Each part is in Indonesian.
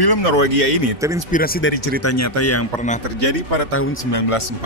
Film Norwegia ini terinspirasi dari cerita nyata yang pernah terjadi pada tahun 1940.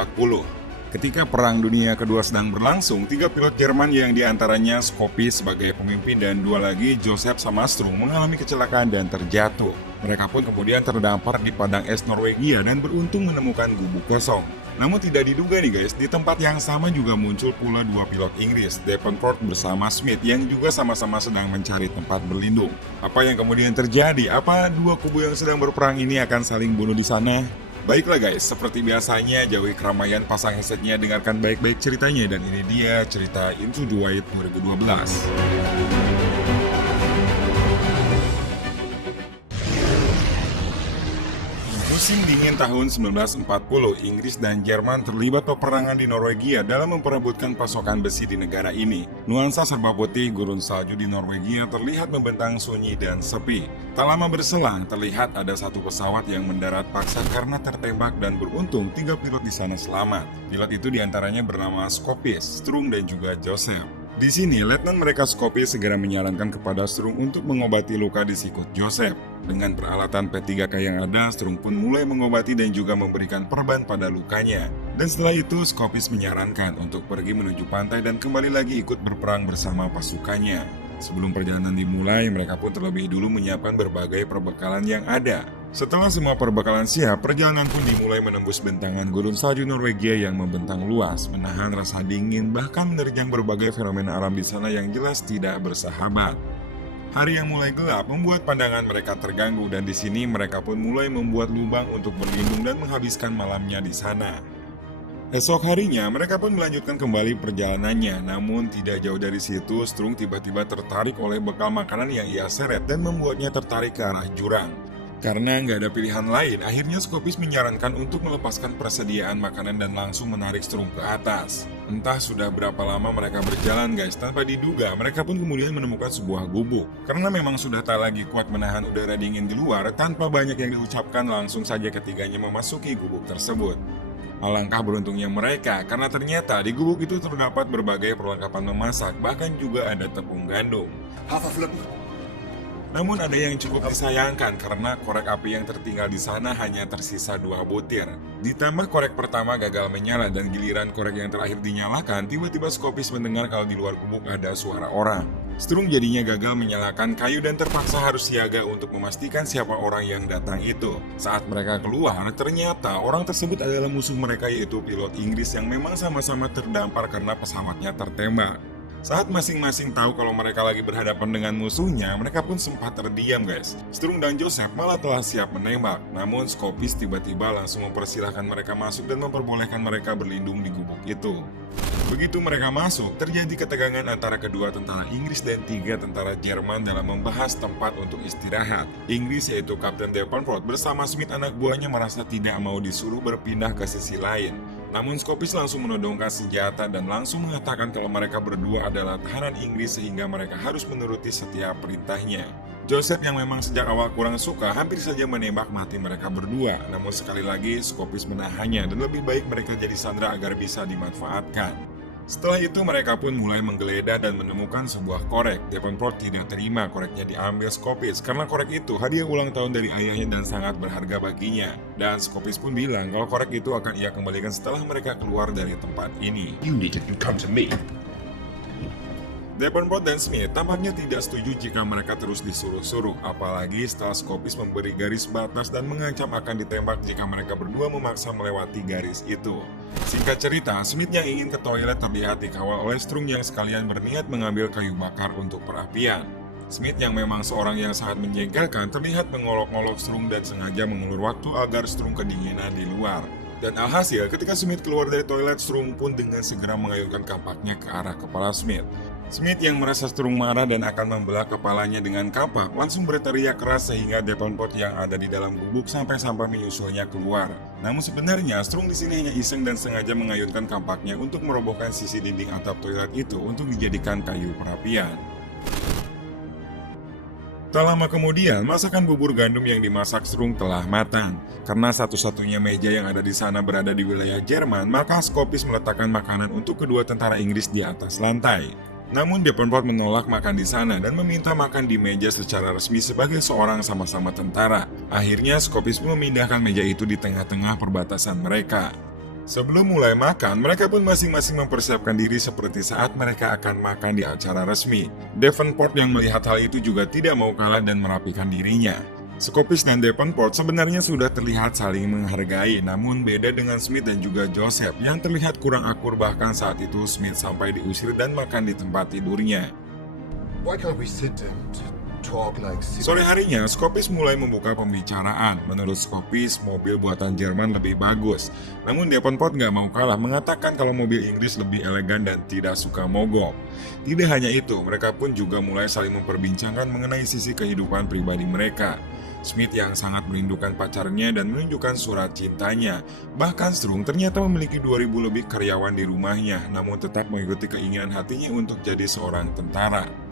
Ketika Perang Dunia Kedua sedang berlangsung, 3 pilot Jerman yang diantaranya Scopis sebagai pemimpin dan 2 lagi, Joseph sama Strung, mengalami kecelakaan dan terjatuh. Mereka pun kemudian terdampar di padang es Norwegia dan beruntung menemukan gubuk kosong. Namun tidak diduga nih guys, di tempat yang sama juga muncul pula 2 pilot Inggris, Davenport bersama Smith yang juga sama-sama sedang mencari tempat berlindung. Apa yang kemudian terjadi? Apa 2 kubu yang sedang berperang ini akan saling bunuh di sana? Baiklah guys, seperti biasanya jauhi keramaian, pasang headsetnya, dengarkan baik-baik ceritanya, dan ini dia cerita Into the Wild 2012. Musim dingin tahun 1940, Inggris dan Jerman terlibat peperangan di Norwegia dalam memperebutkan pasokan besi di negara ini. Nuansa serba putih gurun salju di Norwegia terlihat membentang sunyi dan sepi. Tak lama berselang, terlihat ada satu pesawat yang mendarat paksa karena tertembak dan beruntung 3 pilot di sana selamat. Pilot itu diantaranya bernama Scopis, Strung, dan juga Joseph. Di sini, letnan mereka Scopis segera menyarankan kepada Strung untuk mengobati luka di sikut Joseph. Dengan peralatan P3K yang ada, Strung pun mulai mengobati dan juga memberikan perban pada lukanya. Dan setelah itu, Scopis menyarankan untuk pergi menuju pantai dan kembali lagi ikut berperang bersama pasukannya. Sebelum perjalanan dimulai, mereka pun terlebih dulu menyiapkan berbagai perbekalan yang ada. Setelah semua perbekalan siap, perjalanan pun dimulai menembus bentangan gurun salju Norwegia yang membentang luas, menahan rasa dingin, bahkan menerjang berbagai fenomena alam di sana yang jelas tidak bersahabat. Hari yang mulai gelap membuat pandangan mereka terganggu, dan di sini mereka pun mulai membuat lubang untuk berlindung dan menghabiskan malamnya di sana. Esok harinya mereka pun melanjutkan kembali perjalanannya, namun tidak jauh dari situ Strung tiba-tiba tertarik oleh bekal makanan yang ia seret dan membuatnya tertarik ke arah jurang. Karena nggak ada pilihan lain, akhirnya Scopis menyarankan untuk melepaskan persediaan makanan dan langsung menarik Strung ke atas. Entah sudah berapa lama mereka berjalan guys, tanpa diduga mereka pun kemudian menemukan sebuah gubuk. Karena memang sudah tak lagi kuat menahan udara dingin di luar, tanpa banyak yang diucapkan langsung saja ketiganya memasuki gubuk tersebut. Alangkah beruntungnya mereka, karena ternyata di gubuk itu terdapat berbagai perlengkapan memasak, bahkan juga ada tepung gandum. Namun ada yang cukup disayangkan karena korek api yang tertinggal di sana hanya tersisa 2 butir. Ditambah korek pertama gagal menyala dan giliran korek yang terakhir dinyalakan, tiba-tiba Scopis mendengar kalau di luar gubuk ada suara orang. Strung jadinya gagal menyalakan kayu dan terpaksa harus siaga untuk memastikan siapa orang yang datang itu. Saat mereka keluar, ternyata orang tersebut adalah musuh mereka, yaitu pilot Inggris yang memang sama-sama terdampar karena pesawatnya tertembak. Saat masing-masing tahu kalau mereka lagi berhadapan dengan musuhnya, mereka pun sempat terdiam guys. Strung dan Joseph malah telah siap menembak, namun Scopis tiba-tiba langsung mempersilahkan mereka masuk dan memperbolehkan mereka berlindung di gubuk itu. Begitu mereka masuk, terjadi ketegangan antara kedua tentara Inggris dan 3 tentara Jerman dalam membahas tempat untuk istirahat. Inggris yaitu Kapten Davenport bersama Smith anak buahnya merasa tidak mau disuruh berpindah ke sisi lain. Namun Scopis langsung menodongkan senjata dan langsung mengatakan kalau mereka berdua adalah tahanan Inggris sehingga mereka harus menuruti setiap perintahnya. Joseph yang memang sejak awal kurang suka hampir saja menembak mati mereka berdua, namun sekali lagi Scopis menahannya dan lebih baik mereka jadi sandera agar bisa dimanfaatkan. Setelah itu mereka pun mulai menggeledah dan menemukan sebuah korek. Davenport tidak terima koreknya diambil Scopis karena korek itu hadiah ulang tahun dari ayahnya dan sangat berharga baginya. Dan Scopis pun bilang kalau korek itu akan ia kembalikan setelah mereka keluar dari tempat ini. You come to me. Davenport dan Smith tampaknya tidak setuju jika mereka terus disuruh-suruh, apalagi setelah Scopis memberi garis batas dan mengancam akan ditembak jika mereka berdua memaksa melewati garis itu. Singkat cerita, Smith yang ingin ke toilet terlihat dikawal oleh Strung yang sekalian berniat mengambil kayu bakar untuk perapian. Smith yang memang seorang yang sangat menjengkelkan terlihat mengolok-olok Strung dan sengaja mengulur waktu agar Strung kedinginan di luar. Dan alhasil, ketika Smith keluar dari toilet, Strung pun dengan segera mengayunkan kampaknya ke arah kepala Smith. Smith yang merasa Strung marah dan akan membelah kepalanya dengan kapak, langsung berteriak keras sehingga Davenport yang ada di dalam gubuk sampai-sampai menyusulnya keluar. Namun sebenarnya Strung di sini hanya iseng dan sengaja mengayunkan kampaknya untuk merobohkan sisi dinding atap toilet itu untuk dijadikan kayu perapian. Tak lama kemudian, masakan bubur gandum yang dimasak Strung telah matang. Karena satu-satunya meja yang ada di sana berada di wilayah Jerman, maka Scopis meletakkan makanan untuk kedua tentara Inggris di atas lantai. Namun Davenport menolak makan di sana dan meminta makan di meja secara resmi sebagai seorang sama-sama tentara. Akhirnya Scopis pun memindahkan meja itu di tengah-tengah perbatasan mereka. Sebelum mulai makan, mereka pun masing-masing mempersiapkan diri seperti saat mereka akan makan di acara resmi. Davenport yang melihat hal itu juga tidak mau kalah dan merapikan dirinya. Scopis dan Davenport sebenarnya sudah terlihat saling menghargai, namun beda dengan Smith dan juga Joseph yang terlihat kurang akur, bahkan saat itu Smith sampai diusir dan makan di tempat tidurnya. Why can't we sit and talk like Sore harinya, Scopis mulai membuka pembicaraan. Menurut Scopis, mobil buatan Jerman lebih bagus. Namun Davenport nggak mau kalah, mengatakan kalau mobil Inggris lebih elegan dan tidak suka mogok. Tidak hanya itu, mereka pun juga mulai saling memperbincangkan mengenai sisi kehidupan pribadi mereka. Smith yang sangat merindukan pacarnya dan menunjukkan surat cintanya. Bahkan Strung ternyata memiliki 2000 lebih karyawan di rumahnya, namun tetap mengikuti keinginan hatinya untuk jadi seorang tentara.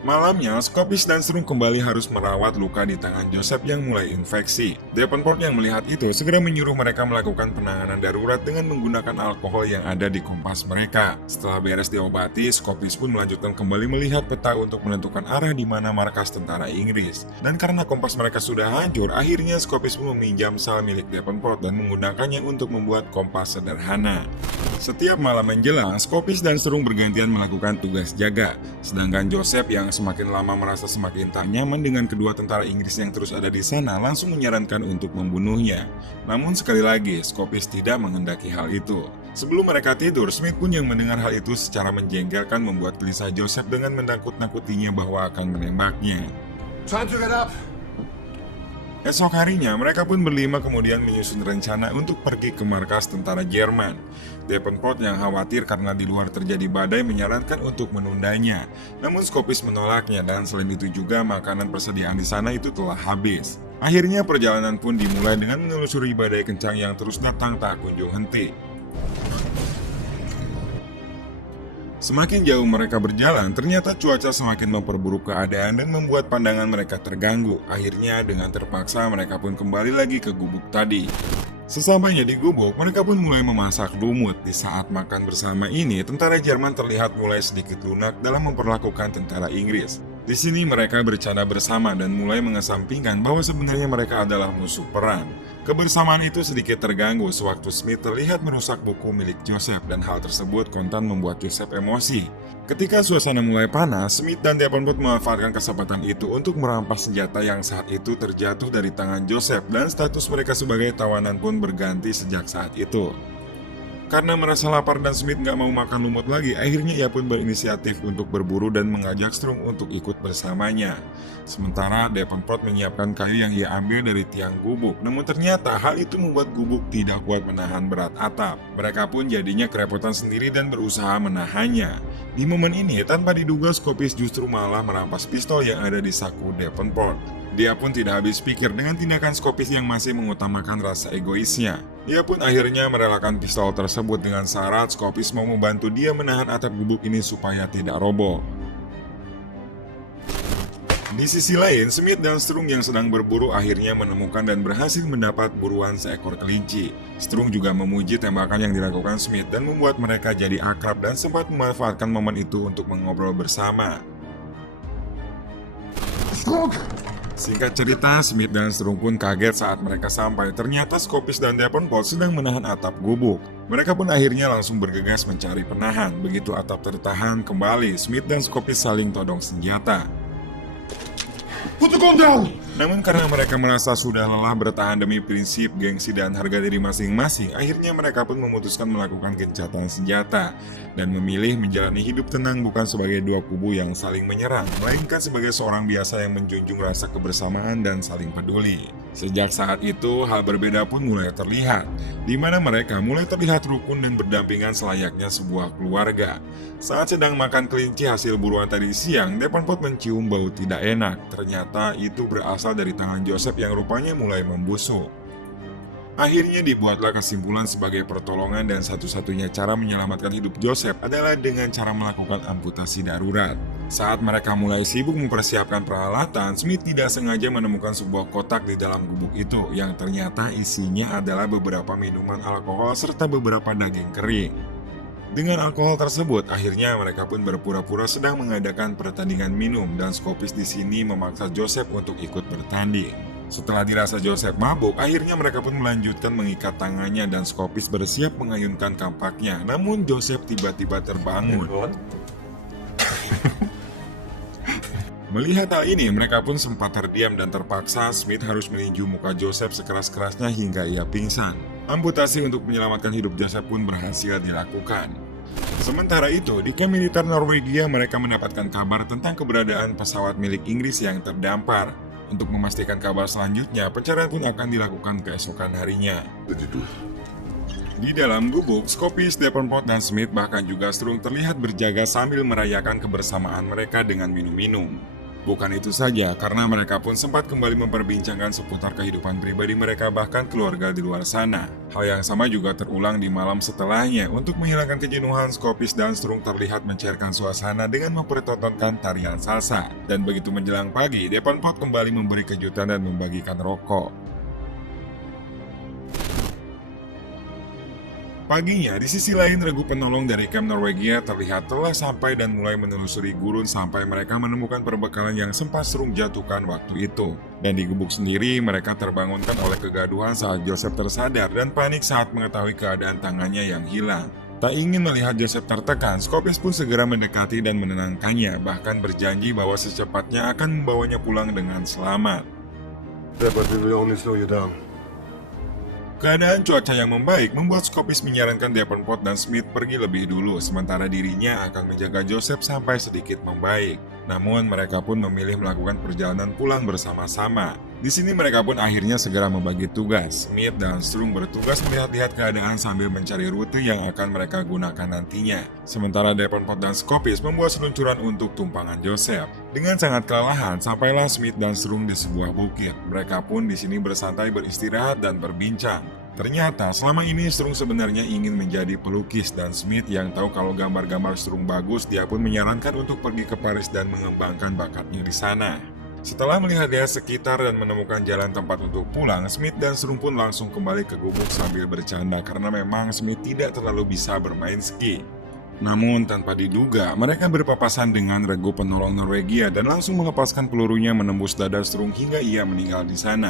Malamnya, Scopis dan Strung kembali harus merawat luka di tangan Joseph yang mulai infeksi. Davenport yang melihat itu segera menyuruh mereka melakukan penanganan darurat dengan menggunakan alkohol yang ada di kompas mereka. Setelah beres diobati, Scopis pun melanjutkan kembali melihat peta untuk menentukan arah di mana markas tentara Inggris. Dan karena kompas mereka sudah hancur, akhirnya Scopis pun meminjam sal milik Davenport dan menggunakannya untuk membuat kompas sederhana. Setiap malam menjelang, Scopis dan Strung bergantian melakukan tugas jaga. Sedangkan Joseph yang semakin lama merasa semakin tak nyaman dengan kedua tentara Inggris yang terus ada di sana langsung menyarankan untuk membunuhnya. Namun sekali lagi, Scopis tidak menghendaki hal itu. Sebelum mereka tidur, Smith pun yang mendengar hal itu secara menjengkelkan membuat gelisah Joseph dengan menakut-nakutinya bahwa akan menembaknya. Time to get up. Esok harinya, mereka pun berlima kemudian menyusun rencana untuk pergi ke markas tentara Jerman. Davenport yang khawatir karena di luar terjadi badai menyarankan untuk menundanya. Namun Scopis menolaknya dan selain itu juga makanan persediaan di sana itu telah habis. Akhirnya perjalanan pun dimulai dengan menelusuri badai kencang yang terus datang tak kunjung henti. Semakin jauh mereka berjalan, ternyata cuaca semakin memperburuk keadaan dan membuat pandangan mereka terganggu. Akhirnya dengan terpaksa mereka pun kembali lagi ke gubuk tadi. Sesampainya di gubuk, mereka pun mulai memasak lumut. Di saat makan bersama ini, tentara Jerman terlihat mulai sedikit lunak dalam memperlakukan tentara Inggris. Di sini mereka bercanda bersama dan mulai mengesampingkan bahwa sebenarnya mereka adalah musuh perang. Kebersamaan itu sedikit terganggu sewaktu Smith terlihat merusak buku milik Joseph dan hal tersebut kontan membuat Joseph emosi. Ketika suasana mulai panas, Smith dan Davenport memanfaatkan kesempatan itu untuk merampas senjata yang saat itu terjatuh dari tangan Joseph dan status mereka sebagai tawanan pun berganti sejak saat itu. Karena merasa lapar dan Smith gak mau makan lumut lagi, akhirnya ia pun berinisiatif untuk berburu dan mengajak Strung untuk ikut bersamanya. Sementara Davenport menyiapkan kayu yang ia ambil dari tiang gubuk, namun ternyata hal itu membuat gubuk tidak kuat menahan berat atap. Mereka pun jadinya kerepotan sendiri dan berusaha menahannya. Di momen ini, tanpa diduga Scopis justru malah merampas pistol yang ada di saku Davenport. Dia pun tidak habis pikir dengan tindakan Scopis yang masih mengutamakan rasa egoisnya. Dia pun akhirnya merelakan pistol tersebut dengan syarat Scopis mau membantu dia menahan atap gubuk ini supaya tidak roboh. Di sisi lain, Smith dan Strung yang sedang berburu akhirnya menemukan dan berhasil mendapat buruan seekor kelinci. Strung juga memuji tembakan yang dilakukan Smith dan membuat mereka jadi akrab dan sempat memanfaatkan momen itu untuk mengobrol bersama. Singkat cerita, Smith dan Strung pun kaget saat mereka sampai. Ternyata Scopis dan Davenport sedang menahan atap gubuk. Mereka pun akhirnya langsung bergegas mencari penahan. Begitu atap tertahan kembali, Smith dan Scopis saling todong senjata. Put the gun down! Namun karena mereka merasa sudah lelah bertahan demi prinsip, gengsi, dan harga diri masing-masing, akhirnya mereka pun memutuskan melakukan gencatan senjata dan memilih menjalani hidup tenang bukan sebagai dua kubu yang saling menyerang, melainkan sebagai seorang biasa yang menjunjung rasa kebersamaan dan saling peduli. Sejak saat itu, hal berbeda pun mulai terlihat, di mana mereka mulai terlihat rukun dan berdampingan selayaknya sebuah keluarga. Saat sedang makan kelinci hasil buruan tadi siang, Davenport mencium bau tidak enak. Ternyata itu berasal dari tangan Joseph yang rupanya mulai membusuk. Akhirnya dibuatlah kesimpulan sebagai pertolongan dan satu-satunya cara menyelamatkan hidup Joseph adalah dengan cara melakukan amputasi darurat. Saat mereka mulai sibuk mempersiapkan peralatan, Smith tidak sengaja menemukan sebuah kotak di dalam gubuk itu yang ternyata isinya adalah beberapa minuman alkohol serta beberapa daging kering. Dengan alkohol tersebut, akhirnya mereka pun berpura-pura sedang mengadakan pertandingan minum dan Scopis di sini memaksa Joseph untuk ikut bertanding. Setelah dirasa Joseph mabuk, akhirnya mereka pun melanjutkan mengikat tangannya dan Scopis bersiap mengayunkan kampaknya. Namun Joseph tiba-tiba terbangun. Melihat hal ini, mereka pun sempat terdiam dan terpaksa Smith harus meninju muka Joseph sekeras-kerasnya hingga ia pingsan. Amputasi untuk menyelamatkan hidup Joseph pun berhasil dilakukan. Sementara itu, di kamp militer Norwegia mereka mendapatkan kabar tentang keberadaan pesawat milik Inggris yang terdampar. Untuk memastikan kabar selanjutnya, pencarian pun akan dilakukan keesokan harinya. Di dalam gubuk, Scopis, Davenport, dan Smith bahkan juga Strung terlihat berjaga sambil merayakan kebersamaan mereka dengan minum-minum. Bukan itu saja, karena mereka pun sempat kembali memperbincangkan seputar kehidupan pribadi mereka bahkan keluarga di luar sana. Hal yang sama juga terulang di malam setelahnya. Untuk menghilangkan kejenuhan, Scopis dan Strung terlihat mencairkan suasana dengan mempertontonkan tarian salsa. Dan begitu menjelang pagi, Davenport kembali memberi kejutan dan membagikan rokok. Paginya, di sisi lain regu penolong dari kamp Norwegia terlihat telah sampai dan mulai menelusuri gurun sampai mereka menemukan perbekalan yang sempat Strung jatuhkan waktu itu. Dan di gubuk sendiri, mereka terbangunkan oleh kegaduhan saat Joseph tersadar dan panik saat mengetahui keadaan tangannya yang hilang. Tak ingin melihat Joseph tertekan, Scopis pun segera mendekati dan menenangkannya, bahkan berjanji bahwa secepatnya akan membawanya pulang dengan selamat. Yeah, but we will only slow you down. Keadaan cuaca yang membaik membuat Scopis menyarankan Davenport dan Smith pergi lebih dulu, sementara dirinya akan menjaga Joseph sampai sedikit membaik. Namun mereka pun memilih melakukan perjalanan pulang bersama-sama. Di sini mereka pun akhirnya segera membagi tugas. Smith dan Strung bertugas melihat-lihat keadaan sambil mencari rute yang akan mereka gunakan nantinya. Sementara Davenport dan Scopis membuat seluncuran untuk tumpangan Joseph. Dengan sangat kelelahan, sampailah Smith dan Strung di sebuah bukit. Mereka pun di sini bersantai beristirahat dan berbincang. Ternyata selama ini Strung sebenarnya ingin menjadi pelukis dan Smith yang tahu kalau gambar-gambar Strung bagus, dia pun menyarankan untuk pergi ke Paris dan mengembangkan bakatnya di sana. Setelah melihat-lihat sekitar dan menemukan jalan tempat untuk pulang, Smith dan Strung pun langsung kembali ke gubuk sambil bercanda karena memang Smith tidak terlalu bisa bermain ski. Namun tanpa diduga, mereka berpapasan dengan regu penolong Norwegia dan langsung melepaskan pelurunya menembus dada Strung hingga ia meninggal di sana.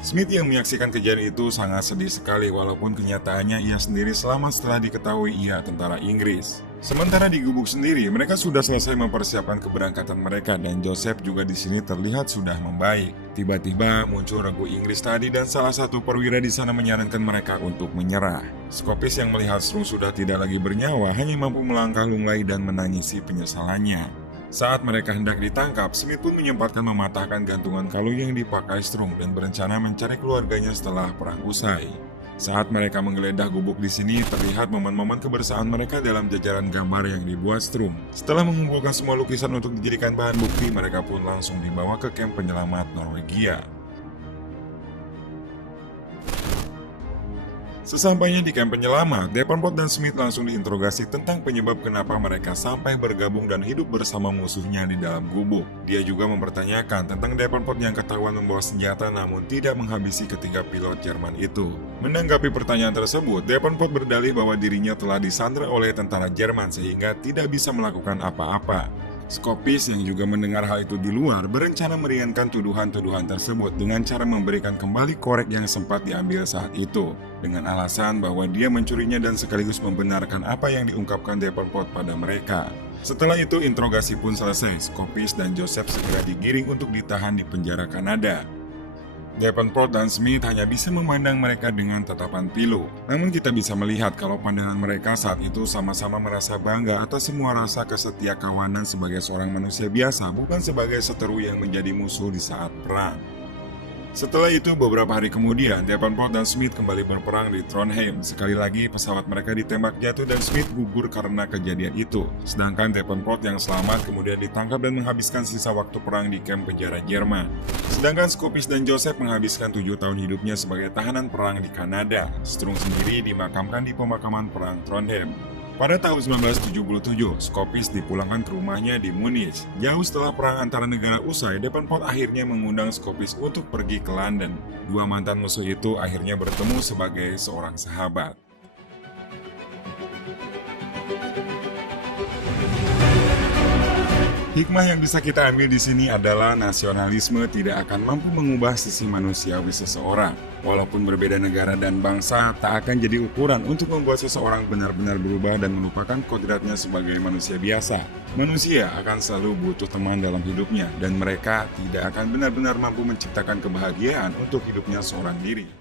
Smith yang menyaksikan kejadian itu sangat sedih sekali walaupun kenyataannya ia sendiri selamat setelah diketahui ia tentara Inggris. Sementara di gubuk sendiri, mereka sudah selesai mempersiapkan keberangkatan mereka dan Joseph juga di sini terlihat sudah membaik. Tiba-tiba muncul regu Inggris tadi dan salah satu perwira di sana menyarankan mereka untuk menyerah. Scopis yang melihat Strung sudah tidak lagi bernyawa hanya mampu melangkah lunglai dan menangisi penyesalannya. Saat mereka hendak ditangkap, Smith pun menyempatkan mematahkan gantungan kalung yang dipakai Strung dan berencana mencari keluarganya setelah perang usai. Saat mereka menggeledah gubuk di sini, terlihat momen-momen kebersamaan mereka dalam jajaran gambar yang dibuat Strung. Setelah mengumpulkan semua lukisan untuk dijadikan bahan bukti, mereka pun langsung dibawa ke kamp penyelamat Norwegia. Sesampainya di kamp penyelamat, Davenport dan Smith langsung diinterogasi tentang penyebab kenapa mereka sampai bergabung dan hidup bersama musuhnya di dalam gubuk. Dia juga mempertanyakan tentang Davenport yang ketahuan membawa senjata namun tidak menghabisi ketiga pilot Jerman itu. Menanggapi pertanyaan tersebut, Davenport berdalih bahwa dirinya telah disandra oleh tentara Jerman sehingga tidak bisa melakukan apa-apa. Scopis yang juga mendengar hal itu di luar berencana meringankan tuduhan-tuduhan tersebut dengan cara memberikan kembali korek yang sempat diambil saat itu dengan alasan bahwa dia mencurinya dan sekaligus membenarkan apa yang diungkapkan Davenport pada mereka. Setelah itu interogasi pun selesai, Scopis dan Joseph segera digiring untuk ditahan di penjara Kanada. Davenport dan Smith hanya bisa memandang mereka dengan tatapan pilu. Namun kita bisa melihat kalau pandangan mereka saat itu sama-sama merasa bangga atas semua rasa kesetiakawanan sebagai seorang manusia biasa, bukan sebagai seteru yang menjadi musuh di saat perang. Setelah itu beberapa hari kemudian, Davenport dan Smith kembali berperang di Trondheim. Sekali lagi pesawat mereka ditembak jatuh dan Smith gugur karena kejadian itu. Sedangkan Davenport yang selamat kemudian ditangkap dan menghabiskan sisa waktu perang di kamp penjara Jerman. Sedangkan Scopis dan Joseph menghabiskan 7 tahun hidupnya sebagai tahanan perang di Kanada. Strung sendiri dimakamkan di pemakaman perang Trondheim. Pada tahun 1977, Scopis dipulangkan ke rumahnya di Munich. Jauh setelah perang antara negara usai, Davenport akhirnya mengundang Scopis untuk pergi ke London. Dua mantan musuh itu akhirnya bertemu sebagai seorang sahabat. Hikmah yang bisa kita ambil di sini adalah nasionalisme tidak akan mampu mengubah sisi manusiawi seseorang. Walaupun berbeda negara dan bangsa, tak akan jadi ukuran untuk membuat seseorang benar-benar berubah dan melupakan kodratnya sebagai manusia biasa. Manusia akan selalu butuh teman dalam hidupnya, dan mereka tidak akan benar-benar mampu menciptakan kebahagiaan untuk hidupnya seorang diri.